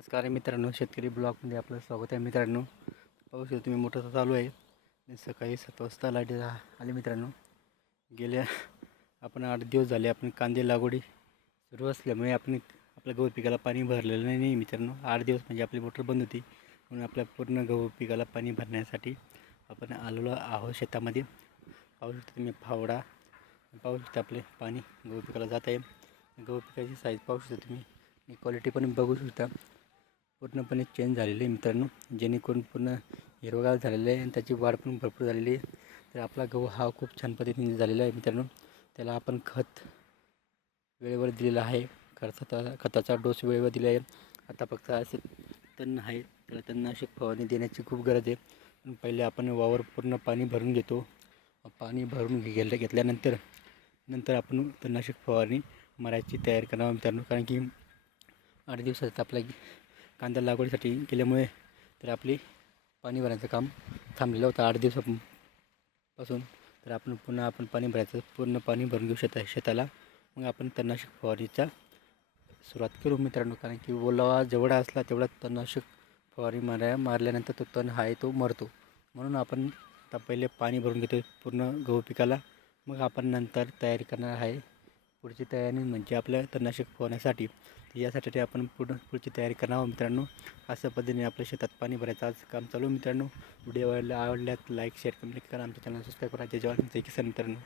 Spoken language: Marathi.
नमस्कार मित्रांनो, शेतकरी ब्लॉगमध्ये आपलं स्वागत आहे. मित्रांनो, पाहू शकता तुम्ही मोटर चालू आहे. सकाळी 7 वाजता लाईट आली. मित्रांनो, गेल्या आपण 8 दिवस झाले आपण कांदे लागवडी सुरू असल्यामुळे आपण आपल्या गहू पिकाला पाणी भरलेलं नाही. मित्रांनो, 8 दिवस म्हणजे आपली मोटर बंद होती, म्हणून आपल्या पूर्ण गहू पिकाला पाणी भरण्यासाठी आपण आलेलो आहोत शेतामध्ये. पाहू शकता तुम्ही फावडा, पाहू शकता आपले पाणी गहू पिकाला जात आहे. गहू पिकाची साईज पाहू शकता तुम्ही, क्वालिटी पण बघू शकता. पूर्णपणे चेंज झालेली आहे मित्रांनो, जेणेकरून पूर्ण हिरवगार झालेलं आहे आणि त्याची वाढ पण भरपूर झालेली आहे. तर आपला गहू हा खूप छान पद्धतीने झालेला आहे मित्रांनो. त्याला आपण खत वेळेवर दिलेलं आहे, खताचा डोस वेळेवर दिला आहे. आता फक्त असे तण आहे, त्याला तणनाशक फवारणी देण्याची खूप गरज आहे. पण पहिले आपण वावर पूर्ण पाणी भरून घेतो. पाणी भरून घेतल्यानंतर आपण तणनाशक फवारणी मारायची तयारी करावं मित्रांनो. कारण की 8 दिवसात आपल्या कांदा लागवडीसाठी केल्यामुळे तर आपली पाणी भरायचं काम थांबलेलं होतं 8 दिवसापासून. तर आपण पाणी भरायचं, पूर्ण पाणी भरून घेऊ शेताला. मग आपण तणनाशक फवारणीचा सुरुवात करू मित्रांनो. कारण की ओलावा जेवढा असला तेवढा तणनाशक फवारणी मारल्यानंतर तो तण आहे तो मरतो. म्हणून आपण आता पहिले पाणी भरून घेतो पूर्ण गहू पिकाला. मग आपण नंतर तयारी करणार आहे. पुढची तयारी म्हणजे आपल्या तणनाशक फवारण्यासाठी. यासाठी आपण पुढची तयारी करणार मित्रांनो. अशा पद्धतीने आपल्या शेतात पाणी भरायचं आज काम चालू मित्रांनो. व्हिडिओ आवडल्यात लाईक शेअर कमेंट करा. आमच्या चॅनल सबस्क्राईब करा. जय जवान जय किसान मित्रांनो.